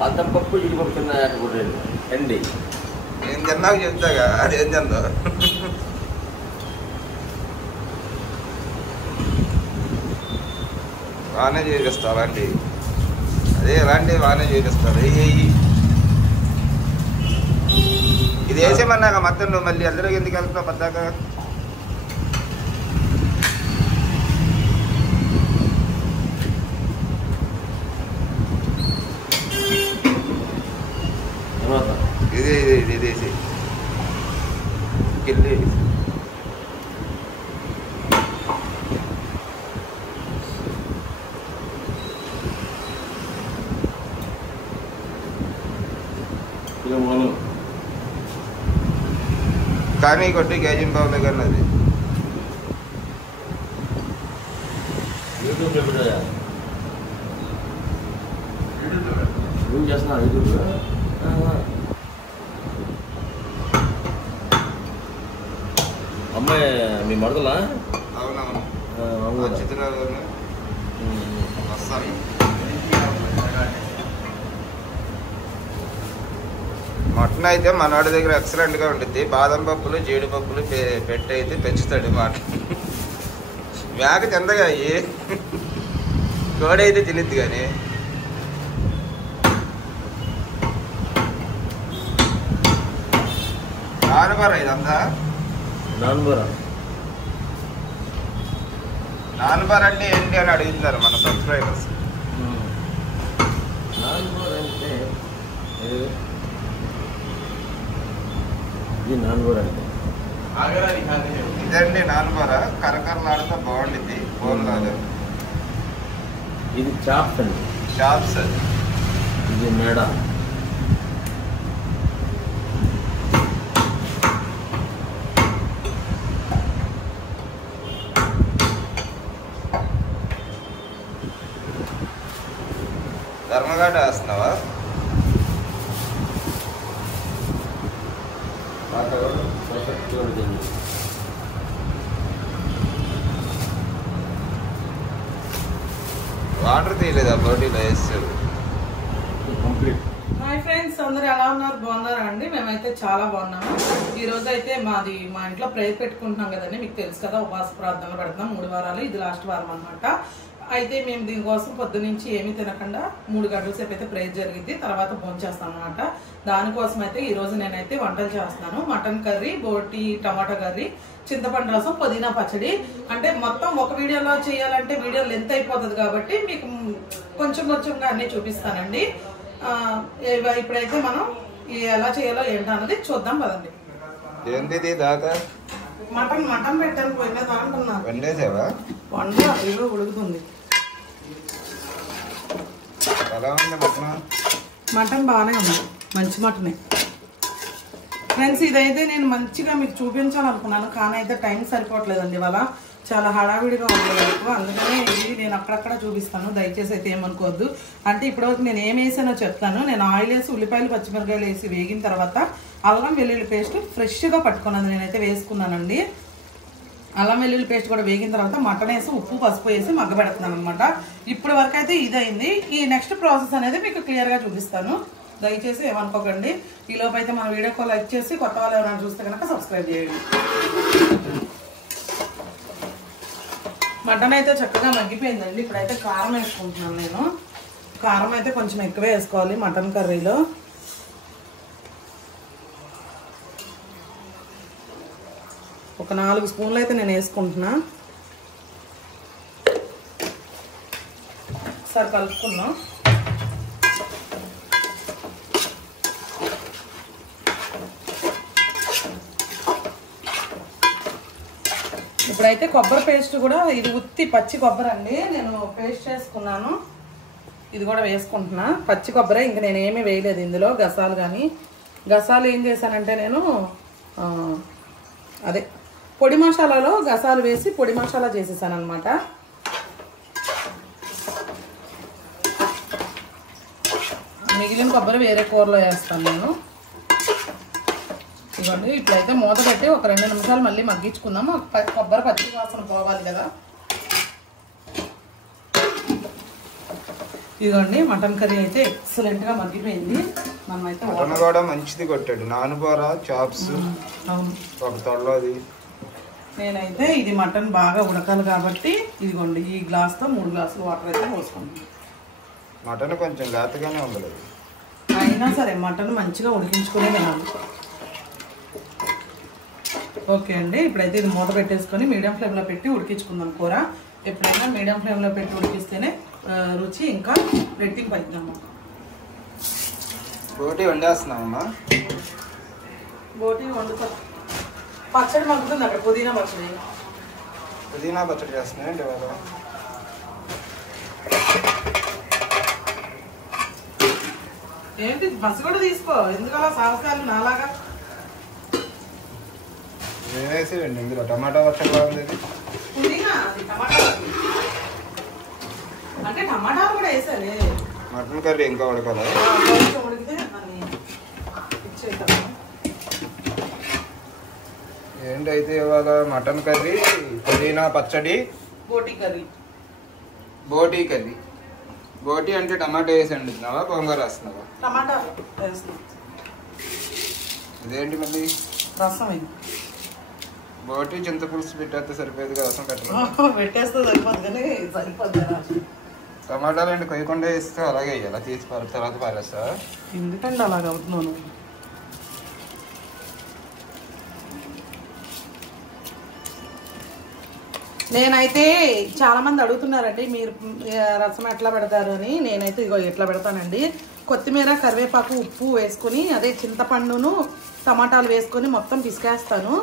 బాదం పప్పు జీడిపప్పు తిన్నాయట కూడా అండి. నేను తిన్నాక చెప్తాగా అదేం తిందో. బాగానే చేపిస్తా అలాంటివి. అదే ఇలాంటివి బాగానే చేపిస్తారు. ఇది వేసేమన్నాక మొత్తం నువ్వు మళ్ళీ అందరికి ఎందుకు వెళ్తున్నావు పద్దాక? ఇది ఇది ఇది ఇదేసి కిల్లి కానీ కొట్టి గేజింగ్ బాబులే కానీ అది యూట్యూబ్ చేస్తున్నారు. యూట్యూబ్లో అమ్మాయి మీ మరదలా? అవునవును చిత్రాలు వస్తాను. మటన్ అయితే మనవాడి దగ్గర ఎక్సలెంట్గా ఉంటుంది. బాదం పప్పులు జీడిపప్పులు పెట్టి అయితే పెంచుతాడు మాట. మేక తిందగా అయ్యి కోడి అయితే తినిద్ది. కానీ నానబర ఇదంతా నానబర అంటే ఏంటి అని అడుగుతున్నారు మన సబ్స్క్రైబర్స్. ఇదండి నానబర. కరకరలాడుతా బాగుండిద్ది. బోన్లాగా ఇది చాప్స్ అండి. చాప్స్ ఇది మేడ. ధర్మఘాట వేస్తున్నావా? వాటర్ తీయలేదా బోటీలో వేస్తాడు? హాయ్ ఫ్రెండ్స్, అందరు ఎలా ఉన్నారు? బాగున్నారా అండి? మేమైతే చాలా బాగున్నాము. ఈ రోజు అయితే మా ఇంట్లో ప్రేయర్ పెట్టుకుంటున్నాం కదండి, మీకు తెలుసు కదా. ఉపవాస ప్రార్థనలు పెడుతున్నాం 3 వారాలు. ఇది లాస్ట్ వారం అనమాట. అయితే మేము దీనికోసం పొద్దునుంచి ఏమీ తినకుండా 3 గంటల సేపు అయితే ప్రేయర్ జరిగింది. తర్వాత భోంచేస్తాం అనమాట. దానికోసం అయితే ఈ రోజు నేనైతే వంటలు చేస్తున్నాను. మటన్ కర్రీ, బోటి టమాటా కర్రీ, చింతపండు రసం, పుదీనా పచ్చడి. అంటే మొత్తం ఒక వీడియోలో చేయాలంటే వీడియో లెంత్ అయిపోతుంది కాబట్టి మీకు కొంచెం కొంచెంగా అన్నీ చూపిస్తానండి. ఇప్పుడైతే మనం ఎలా చేయాలో ఏంటన్నది చూద్దాం పదండి. ఏంటిది దాకా మటన్ పెట్టాను పోయి మీద అంటున్నా. వండేసావా? ఇదో ఉడుకుతుంది. ఎలా ఉంది మటన్? బాగానే ఉంది, మంచి మటనే ఫ్రెండ్స్. ఇదైతే నేను మంచిగా మీకు చూపించాలనుకున్నాను, కానీ అయితే టైం సరిపోవట్లేదండి. ఇవాళ చాలా హడావిడిగా ఉంది వరకు. అందుకనే ఇది నేను అక్కడక్కడ చూపిస్తాను, దయచేసి అయితే ఏమనుకోవద్దు. అంటే ఇప్పటివరకు నేను ఏం వేసానో చెప్తాను. నేను ఆయిల్ వేసి ఉల్లిపాయలు పచ్చిమిరకాయలు వేసి వేగిన తర్వాత అల్లం వెల్లుల్లి పేస్ట్ ఫ్రెష్గా పట్టుకున్నది నేనైతే వేసుకున్నానండి. అల్లం వెల్లుల్లి పేస్ట్ కూడా వేగిన తర్వాత మటన్ వేసి ఉప్పు పసుపు వేసి మగ్గబెడుతున్నాను అనమాట. ఇప్పటి వరకు అయితే ఇదైంది. ఈ నెక్స్ట్ ప్రాసెస్ అనేది మీకు క్లియర్గా చూపిస్తాను, దయచేసి ఏమనుకోకండి. ఈ లోపు అయితే మన వీడియోకి లైక్ చేసి కొత్త వాళ్ళు ఎవరైనా చూస్తే కనుక సబ్స్క్రైబ్ చేయండి. మటన్ అయితే చక్కగా మగ్గిపోయిందండి. ఇప్పుడైతే కారం వేసుకుంటున్నాను నేను. కారం అయితే కొంచెం ఎక్కువే వేసుకోవాలి మటన్ కర్రీలో. ఒక 4 స్పూన్లు అయితే నేను వేసుకుంటున్నా. ఒకసారి కలుపుకుందాం. ఇప్పుడైతే కొబ్బరి పేస్ట్ కూడా, ఇది ఉత్తి పచ్చి కొబ్బరి అండి, నేను పేస్ట్ చేసుకున్నాను. ఇది కూడా వేసుకుంటున్నా. పచ్చి కొబ్బరి, ఇంకా నేను ఏమీ వేయలేదు ఇందులో. గసాలు కానీ గసాలు ఏం చేశానంటే నేను అదే పొడి మసాలాలో గసాలు వేసి పొడి మసాలా చేసేసాను అనమాట. మిగిలిన కొబ్బరి వేరే కూరలో వేస్తాను నేను. ఇవ్వండి, ఇప్పుడైతే మూత పెట్టి ఒక 2 నిమిషాలు మళ్ళీ మగ్గించుకుందాము. కొబ్బరి పచ్చి వాసన పోవాలి కదా. ఇదిగోండి మటన్ కర్రీ అయితే ఎక్సలెంట్గా మగ్గిపోయింది. మనం అయితే మటన్ కూడా మంచిది కొట్టాడు. నానుబోర చాప్స్ అవును ఒక తొడలోది. నేనైతే ఇది మటన్ బాగా ఉడకాలి కాబట్టి ఇదిగోండి ఈ గ్లాస్తో 3 గ్లాసులు వాటర్ అయితే పోసుకుంటాను. మటన్ కొంచెం లేతగానే ఉండదు, అయినా సరే మటన్ మంచిగా ఉడికించుకునే తినాలి. ఓకే అండి, ఇప్పుడైతే ఇది మూత పెట్టేసుకొని మీడియం ఫ్లేమ్లో పెట్టి ఉడికించుకుందాం కూర. ఎప్పుడైనా మీడియం ఫ్లేమ్లో పెట్టి ఉడికిస్తేనే రుచి ఇంకా రెట్టింపు అవుతుందమ్మా. రోటీ వండేస్తున్నామమ్మా. బోటి వండుతా. పచ్చడి మగ్గుతుంది అక్కడ, పుదీనా పచ్చడి. పుదీనా పచ్చడి చేస్తున్నాయండి ఇవాళ. ఏంటి బస్సు కూడా తీసుకో, ఎందుకలా సాహసాలు నాలాగా. వేసి ఇందులో టమాటా పచ్చడి బాగుంది. పుదీనా అది టమాటా అంటే టమాటాలు కూడా వేసాలే. మటన్ కర్రీ ఇంకా ఉడకాలి. కొంచెం ఉడికితే దాన్ని ఇచ్చేద్దాం. ఏంటైతే ఇవాళ మటన్ కర్రీ, పుదీనా పచ్చడి, బోటి కర్రీ. బోటీ కర్రీ. బోటీ అంటే టమాటా వేసి వండుతున్నావా, గోంగూర వేస్తున్నావా? టమాటా వేస్తాం. ఇదేంటి మళ్ళీ రసం ఇది. బోటీ చింతపులుసు పెట్టేస్తే సరిపోయేదిగా, రసం పెట్టాలి. పెట్టేస్తే సరిపోదు కానీ సరిపోద్ది. టమాటాలు అండి కొయ్యకుండా వేస్తే అలాగే వేయాలి, తీసి తర్వాత పారేస్తా. ఎందుకండి అలాగ అవుతున్నాను? నేనైతే చాలా మంది అడుగుతున్నారండి మీరు రసం ఎట్లా పెడతారు అని. నేనైతే ఇగో ఎట్లా పెడతానండి. కొత్తిమీర, కరివేపాకు, ఉప్పు వేసుకొని అదే చింతపండును టమాటాలు వేసుకొని మొత్తం పిసికేస్తాను.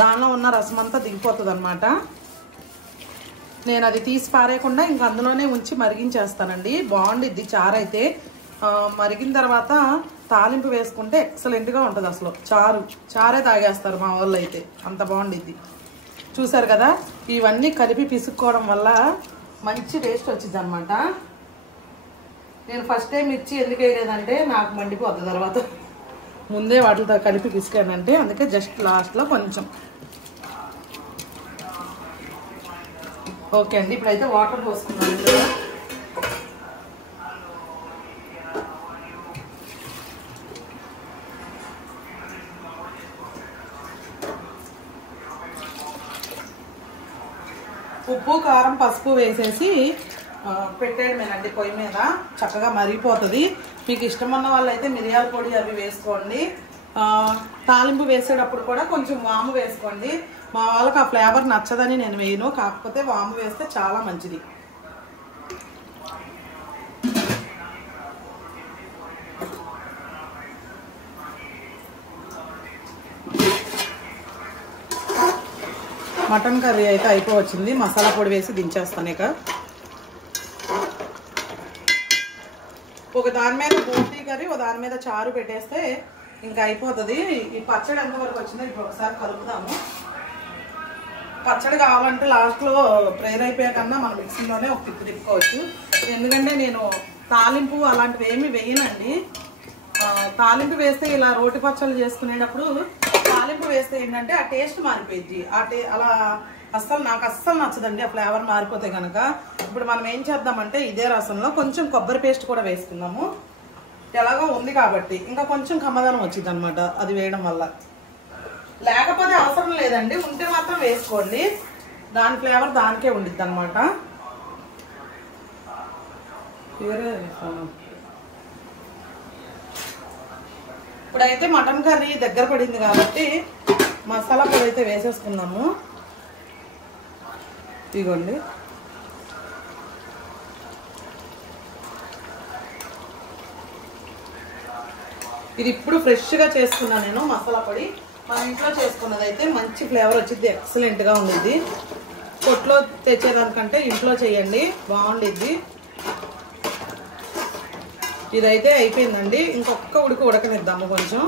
దానిలో ఉన్న రసం అంతా దిగిపోతుంది అనమాట. నేను అది తీసి పారేయకుండా ఇంకా అందులోనే ఉంచి మరిగించేస్తానండి. బాగుండిద్ది చారు అయితే. మరిగిన తర్వాత తాలింపు వేసుకుంటే ఎక్సలెంట్గా ఉంటుంది. అసలు చారే తాగేస్తారు మా వాళ్ళు అయితే, అంత బాగుండిద్ది. చూసారు కదా, ఇవన్నీ కలిపి పిసుక్కోవడం వల్ల మంచి టేస్ట్ వచ్చింది అనమాట. నేను ఫస్ట్ టైం మిర్చి ఎందుకు వేయలేదంటే నాకు మండిపోతుంది తర్వాత. ముందే వాటితో కలిపి పిసికానంటే అందుకే జస్ట్ లాస్ట్లో కొంచెం. ఓకే అండి, ఇప్పుడైతే వాటర్ పోసుకున్నాను. ఉప్పు, కారం, పసుపు వేసేసి పెట్టేయడమేనండి పొయ్యి మీద. చక్కగా మరిగిపోతుంది. మీకు ఇష్టం ఉన్న వాళ్ళు అయితే మిరియాల పొడి అవి వేసుకోండి. తాలింపు వేసేటప్పుడు కూడా కొంచెం వాము వేసుకోండి. మా వాళ్ళకి ఆ ఫ్లేవర్ నచ్చదని నేను వేయను, కాకపోతే వాము వేస్తే చాలా మంచిది. మటన్ కర్రీ అయితే అయిపోవచ్చింది. మసాలా పొడి వేసి దించేస్తాను. ఇక ఒక దాని మీద బోటీ కర్రీ, ఒక దాని మీద చారు పెట్టేస్తే ఇంకా అయిపోతుంది. ఈ పచ్చడి ఎంతవరకు వచ్చిందో ఇప్పుడు ఒకసారి కలుపుదాము. పచ్చడి కావాలంటే లాస్ట్లో ప్రేర్ అయిపోయా కన్నా మనం మిక్సీలోనే ఒక తిప్పుకోవచ్చు. ఎందుకంటే నేను తాలింపు అలాంటివి ఏమి వేయనండి. తాలింపు వేస్తే ఇలా రోటి పచ్చళ్ళు చేసుకునేటప్పుడు తాలింపు వేస్తే ఏంటంటే ఆ టేస్ట్ మారిపోయింది. అలా నాకు అస్సలు నచ్చదండి, ఆ ఫ్లేవర్ మారిపోతే కనుక. ఇప్పుడు మనం ఏం చేద్దామంటే ఇదే రసంలో కొంచెం కొబ్బరి పేస్ట్ కూడా వేసుకుందాము. ఎలాగో ఉంది కాబట్టి ఇంకా కొంచెం కమ్మదనం వచ్చింది అనమాట అది వేయడం వల్ల. లేకపోతే అవసరం లేదండి, ఉంటే మాత్రం వేసుకోండి. దాని ఫ్లేవర్ దానికే ఉండిద్ది అనమాట. ఇప్పుడైతే మటన్ కర్రీ దగ్గర పడింది కాబట్టి మసాలా పొడి అయితే వేసేసుకుందాము. ఇదిగోండి, ఇది ఇప్పుడు ఫ్రెష్గా చేసుకున్నాను నేను మసాలా పొడి. మన ఇంట్లో చేసుకున్నది అయితే మంచి ఫ్లేవర్ వచ్చింది, ఎక్సలెంట్గా ఉండిద్ది. కొట్లో తెచ్చేదానికంటే ఇంట్లో చేయండి, బాగుండిద్ది. ఇదైతే అయిపోయిందండి. ఇంకొక ఉడికి ఉడకనిద్దాము కొంచెం.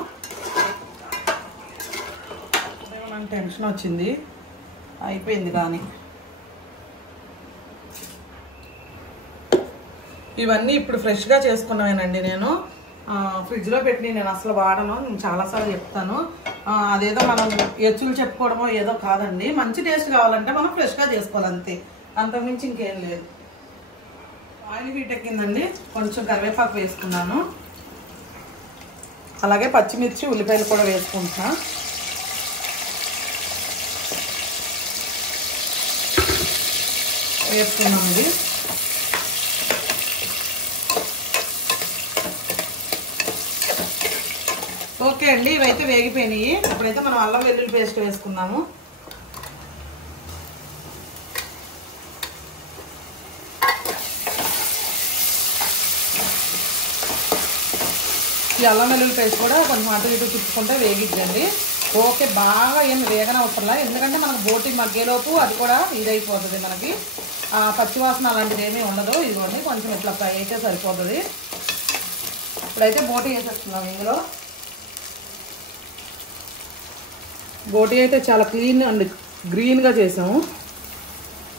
నాకు టెన్షన్ వచ్చింది, అయిపోయింది కానీ. ఇవన్నీ ఇప్పుడు ఫ్రెష్గా చేసుకున్నామేనండి. నేను ఫ్రిడ్జ్లో పెట్టి నేను అసలు వాడను, నేను చాలాసార్లు చెప్తాను. అదేదో మనం ఎచ్చులు చెప్పుకోవడమో ఏదో కాదండి. మంచి టేస్ట్ కావాలంటే మనం ఫ్రెష్గా చేసుకోవాలి అంతే, అంతకుమించి ఇంకేం లేదు. ఆయిల్ హీట్ ఎక్కిందండి, కొంచెం కరివేపాకు వేసుకున్నాను, అలాగే పచ్చిమిర్చి ఉల్లిపాయలు కూడా వేసుకుంటున్నా. వేసుకున్నాం ఇది. ఓకే అండి, ఇవైతే వేగిపోయినాయి. ఇప్పుడైతే మనం అల్లం వెల్లుల్లి పేస్ట్ వేసుకున్నాము. ఈ అల్లం వెల్లుల్లి పేస్ట్ కూడా కొంచెం అటు ఇటు తిప్పుకుంటే వేగిద్దండి. ఓకే, బాగా ఏం వేగనవసరంలా, ఎందుకంటే మనకు బోటి మగ్గేలోపు అది కూడా ఇదైపోతుంది, మనకి పచ్చివాసన అలాంటిది ఏమీ ఉండదు. ఇదిగోండి కొంచెం ఇట్లా ఫ్రై అయితే సరిపోతుంది. ఇప్పుడైతే బోటి వేసేస్తున్నాం ఇందులో. బోటి అయితే చాలా క్లీన్ అండ్ గ్రీన్గా చేసాము,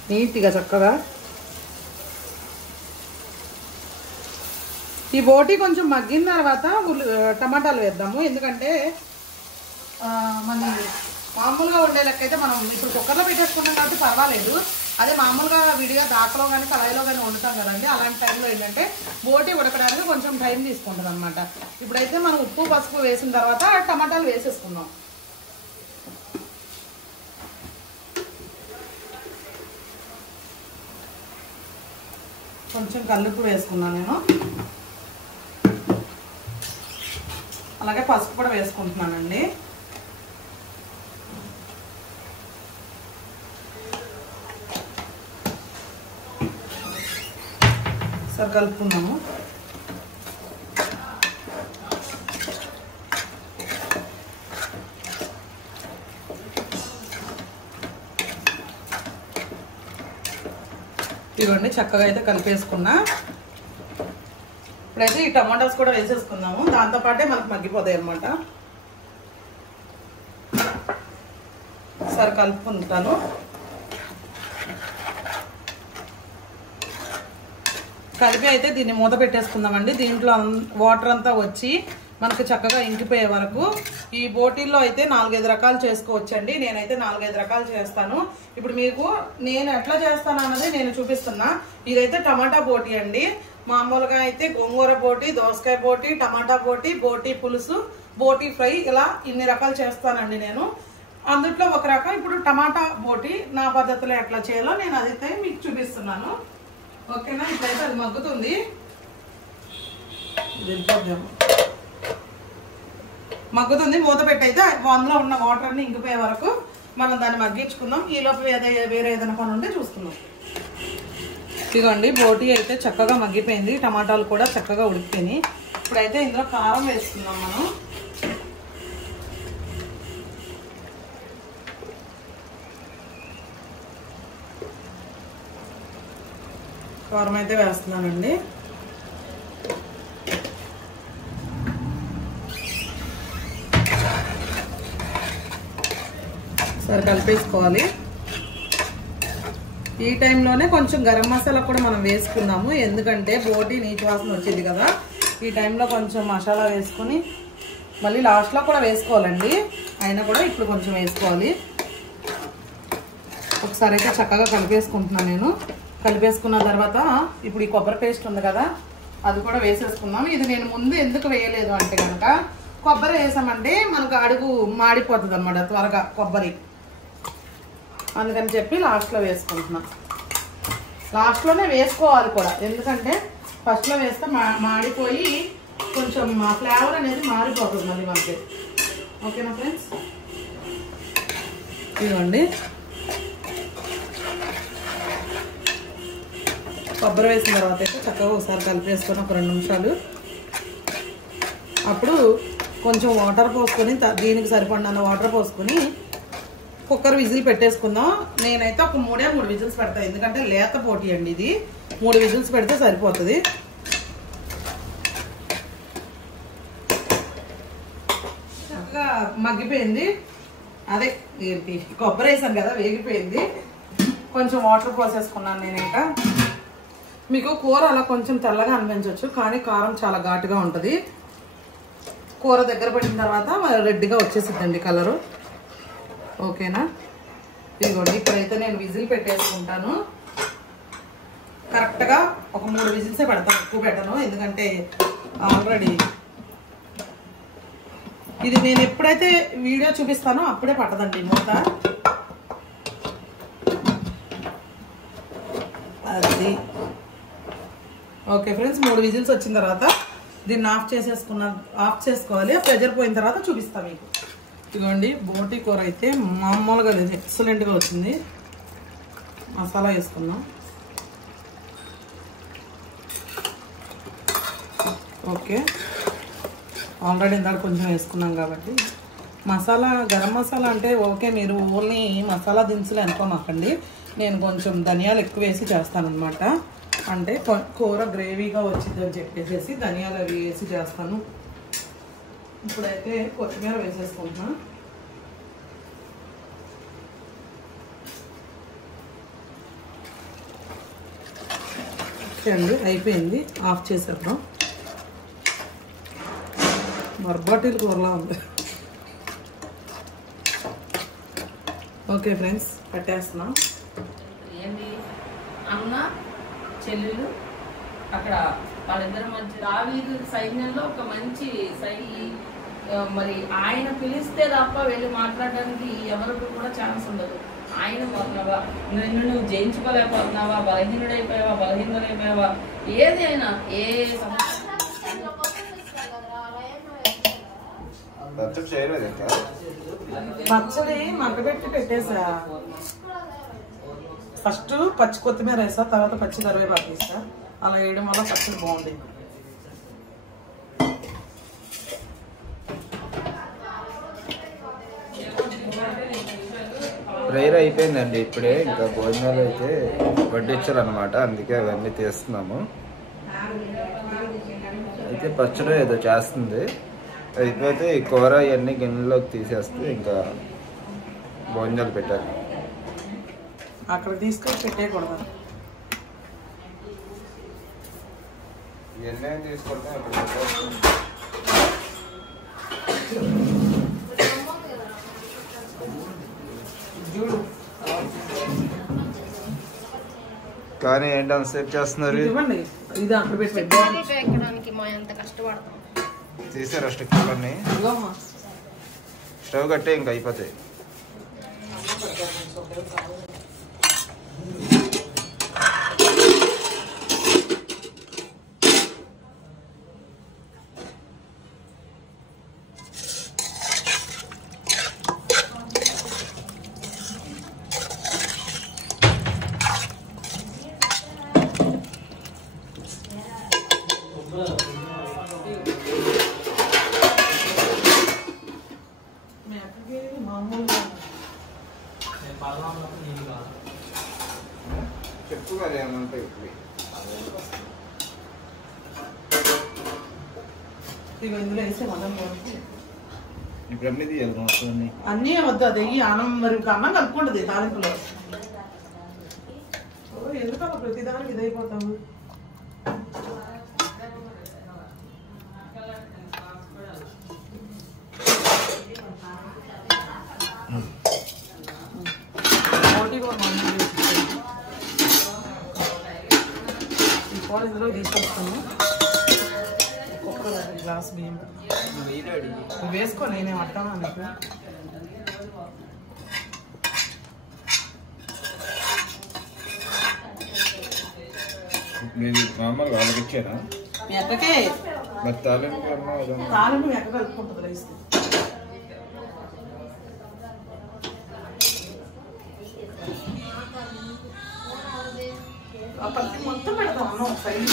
నీట్గా చక్కగా. ఈ బోటి కొంచెం మగ్గిన తర్వాత టమాటాలు వేద్దాము, ఎందుకంటే మన మామూలుగా వండే లెక్కైతే మనం ఇప్పుడు కుక్కర్లో పెట్టేసుకున్నాం కాబట్టి పర్వాలేదు. అదే మామూలుగా విడిగా దాకలో కానీ కళాయిలో కానీ వండుతాం కదండి, అలాంటి టైంలో ఏంటంటే బోటి ఉడకడానికి కొంచెం టైం తీసుకుంటుంది అనమాట. ఇప్పుడైతే మనం ఉప్పు పసుపు వేసిన తర్వాత టమాటాలు వేసేసుకుందాం. కొంచెం కల్లుప్పు వేసుకున్నాను నేను, అలాగే పసుపు కూడా వేసుకుంటున్నానండి. సరే కలుపుకున్నాము. ఇవన్నీ చక్కగా అయితే కలిపేసుకున్నా. ఇప్పుడైతే ఈ టమాటాస్ కూడా వేసేసుకుందాము, దాంతోపాటే మనకు మగ్గిపోతాయి అన్నమాట. సరే కలుపుకుంటాను. కలిపి అయితే దీన్ని మూత పెట్టేసుకుందామండి. దీంట్లో వాటర్ అంతా వచ్చి మనకు చక్కగా ఇంకిపోయే వరకు. ఈ బోటీల్లో అయితే 4-5 రకాలు చేసుకోవచ్చండి. నేనైతే 4-5 రకాలు చేస్తాను. ఇప్పుడు మీకు నేను ఎట్లా చేస్తాను అన్నది నేను చూపిస్తున్నా. ఇదైతే టమాటా బోటీ అండి. మామూలుగా అయితే గోంగూర బోటీ, దోసకాయ బోటీ, టమాటా బోటీ, బోటీ పులుసు, బోటీ ఫ్రై, ఇలా ఇన్ని రకాలు చేస్తానండి నేను. అందుట్లో ఒక రకం ఇప్పుడు టమాటా బోటీ నా పద్ధతిలో ఎట్లా చేయాలో నేను అదైతే మీకు చూపిస్తున్నాను. ఓకేనా? ఇట్లయితే అది మగ్గుతుంది. మగ్గుతుంది, మూత పెట్టి అయితే అందులో ఉన్న వాటర్ అన్ని ఇంకిపోయే వరకు మనం దాన్ని మగ్గించుకుందాం. ఈలోపు వేరే ఏదైనా పని ఉంటే చూసుకుందాం. ఇదిగోండి బోటీ అయితే చక్కగా మగ్గిపోయింది, టమాటాలు కూడా చక్కగా ఉడికిపోయినాయి. ఇప్పుడైతే ఇందులో కారం వేసుకుందాం మనం. కారం అయితే వేస్తున్నానండి. సరే కలిపేసుకోవాలి. ఈ టైంలోనే కొంచెం గరం మసాలా కూడా మనం వేసుకుందాము, ఎందుకంటే బోటీ నీచు వాసన వచ్చేది కదా. ఈ టైంలో కొంచెం మసాలా వేసుకొని మళ్ళీ లాస్ట్లో కూడా వేసుకోవాలండి, అయినా కూడా ఇప్పుడు కొంచెం వేసుకోవాలి. ఒకసారి అయితే చక్కగా కలిపేసుకుంటున్నాను నేను. కలిపేసుకున్న తర్వాత ఇప్పుడు ఈ కొబ్బరి పేస్ట్ ఉంది కదా, అది కూడా వేసేసుకుందాం. ఇది నేను ముందు ఎందుకు వేయలేదు అంటే కనుక, కొబ్బరి వేసామంటే మనకు అడుగు మాడిపోతుంది అన్నమాట త్వరగా కొబ్బరి, అందుకని చెప్పి లాస్ట్లో వేసుకుంటున్నా. లాస్ట్లోనే వేసుకోవాలి కూడా, ఎందుకంటే ఫస్ట్లో వేస్తే మాడిపోయి కొంచెం ఫ్లేవర్ అనేది మారిపోతుంది మళ్ళీ మనకి. ఓకేనా ఫ్రెండ్స్? ఇదిగోండి కొబ్బరి వేసిన తర్వాత అయితే చక్కగా ఒకసారి కలిపేసుకొని ఒక 2 నిమిషాలు, అప్పుడు కొంచెం వాటర్ పోసుకొని దీనికి సరిపడిన వాటర్ పోసుకొని కుక్కర్ విజిల్ పెట్టేసుకుందాం. నేనైతే ఒక 3 విజిల్స్ పెడతాను, ఎందుకంటే లేత పోటీ అండి ఇది. 3 విజిల్స్ పెడితే సరిపోతుంది. చక్కగా మగ్గిపోయింది, అదే ఏంటి కొబ్బరి వేసాను కదా వేగిపోయింది. కొంచెం వాటర్ పోసేసుకున్నాను నేను. ఇంకా మీకు కూర అలా కొంచెం తెల్లగా అనిపించవచ్చు, కానీ కారం చాలా ఘాటుగా ఉంటుంది. కూర దగ్గర పెట్టిన తర్వాత రెడ్గా వచ్చేసిద్దండి కలరు. ఓకేనా? ఇదిగోండి ఇప్పుడైతే నేను విజిల్ పెట్టేసుకుంటాను. కరెక్ట్గా ఒక 3 విజిల్సే పెడతాను, ఎక్కువ పెట్టను. ఎందుకంటే ఆల్రెడీ ఇది నేను ఎప్పుడైతే వీడియో చూపిస్తానో అప్పుడే పట్టదండి మూత. అది ఓకే ఫ్రెండ్స్, 3 విజిల్స్ వచ్చిన తర్వాత దీన్ని ఆఫ్ చేసుకోవాలి. ప్రెజర్ పోయిన తర్వాత చూపిస్తాను మీకు. ఇదిగోండి బోటి కూర అయితే మామూలుగా లేదు, ఎక్సలెంట్గా వచ్చింది. మసాలా వేసుకుందాం. ఓకే, ఆల్రెడీ ఇందాక కొంచెం వేసుకున్నాం కాబట్టి మసాలా, గరం మసాలా అంటే ఓకే, మీరు ఓన్లీ మసాలా దినుసులు అనుకోమాకండి. నేను కొంచెం ధనియాలు ఎక్కువ వేసి చేస్తాను అనమాట. అంటే కూర గ్రేవీగా వచ్చిందని చెప్పేసి ధనియాలు అవి వేసి చేస్తాను. ఇప్పుడైతే కొత్తిమీర వేసేసుకుంటున్నా. ఓకే అండి, అయిపోయింది. ఆఫ్ చేసేద్దాం. మర్బాటీలు కూరలా ఉంది. ఓకే ఫ్రెండ్స్, కట్టేస్తున్నాం. ఏంటి అన్న చెల్లెలు అక్కడ వాళ్ళిద్దరి మధ్య దావీదు సైన్యంలో ఒక మంచి మరి ఆయన పిలిస్తే తప్ప వెళ్ళి మాట్లాడడానికి ఎవరికి కూడా ఛాన్స్ ఉండదు. ఆయన పోతున్నావా, నువ్వు జయించుకోలేకపోతున్నావా, బలహీనుడైపోయావా, ఏదైనా ఏ పచ్చడి మంటపెట్టి పెట్టేసా. ఫస్ట్ పచ్చి కొత్తిమీర వేసా, తర్వాత పచ్చి కరివేపాకు వేసా. అలా వేయడం వల్ల పచ్చడి బాగుంది. ప్రేయర్ అయిపోయిందండి ఇప్పుడే. ఇంకా భోజనాలు అయితే వడ్డించాలన్నమాట, అందుకే అవన్నీ తీస్తున్నాము. అయితే పచ్చడి ఏదో చేస్తుంది, అయిపోతే ఈ కూర ఇవన్నీ గిన్నెలోకి తీసేస్తే ఇంకా భోజనాలు పెట్టాలి. అక్కడ తీసుకొని పెట్టేయకూడదు. ఇవన్నీ తీసుకుంటే అక్కడ కానీ ఏంటని సేవ్ చేస్తున్నారు. ఇది అక్కడ ఎక్కడానికి మా ఎంత కష్టపడతాం. తీసారా స్టిక్కర్లన్నీ? స్టవ్ కట్టే ఇంకా అయిపోతాయి. చెప్పు మరి ఏమంటే ఇందులో వేసే మనం ఇప్పుడు అన్నీ తీయాలి మొత్తం. అన్నీ వద్దు, అది అన్నం మరి అన్నం కలుపుకుంటుంది తాలింపులో. ఎందుకన్నా ప్రతిదానికి ఇదైపోతాము. ఇందులో తీసుకొస్తాను ఒక్కొక్క గ్లాస్ బియ్యం వేసుకో. నేనే పట్టాను నీకు. మామూలు వాళ్ళకి ఇచ్చారా? మీ అక్కకే మరి తాలింపు మీ అక్క కలుపుకుంటుంది రైస్. ఆ పత్తి మొత్తం పెడతాను సైడ్.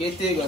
కేతీగా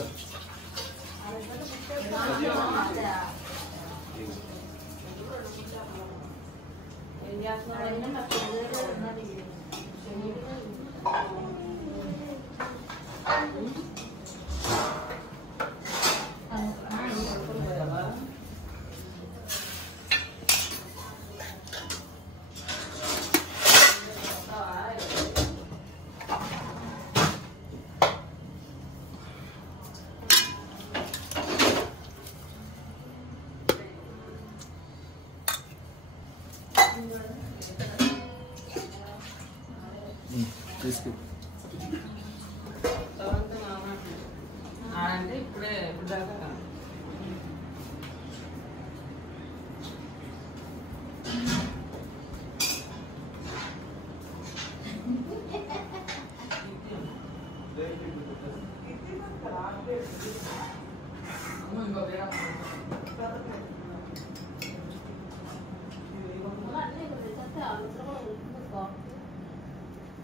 తీసుకు అంటే ఇప్పుడే ఇప్పుడు దాకా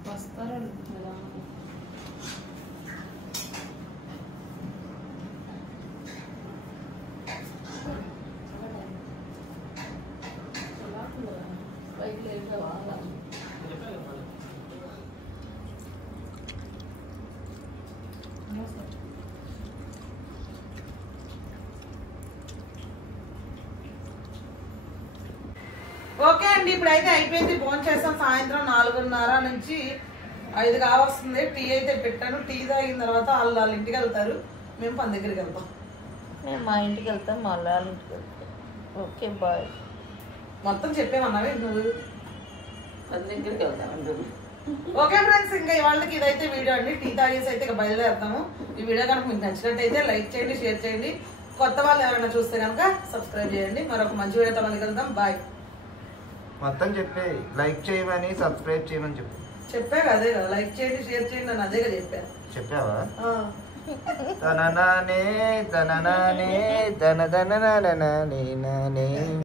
వస్తారు బైక్ లేదు ఓకే అండి, ఇప్పుడైతే అయిపోయింది. భోజనం చేస్తాం. సాయంత్రం 4:30 నుంచి 5 కావస్తుంది. టీ అయితే పెట్టాను. టీ తాగిన తర్వాత వాళ్ళ ఇంటికి వెళ్తారు, మేము పని దగ్గరికి వెళ్తాం. మేము మా ఇంటికి వెళ్తాం, మా వాళ్ళ ఇంటికి వెళ్తాం. Okay bye. మొత్తం చెప్పేమన్నావే నువ్వు? పని దగ్గరికి వెళ్తామండి. ఓకే ఫ్రెండ్స్, ఇంకా ఇవాళకి ఇదైతే వీడియో అండి. టీ తాగేసి అయితే ఇక బయలుదేరుతాము. ఈ వీడియో కనుక మీకు నచ్చినట్టయితే లైక్ చేయండి, షేర్ చేయండి. కొత్త వాళ్ళు ఎవరైనా చూస్తే కనుక సబ్స్క్రైబ్ చేయండి. మరొక మంచి వీడియోతో మళ్ళీ కలుద్దాం. బాయ్. మొత్తం చెప్పే లైక్ చేయమని సబ్స్క్రైబ్ చేయమని చెప్పా అదే కదా, లైక్ చేయండి, షేర్ చేయండి అని అదే కదా చెప్పావా? ఆ. తన నానే తన నానే తన తన నానే నానే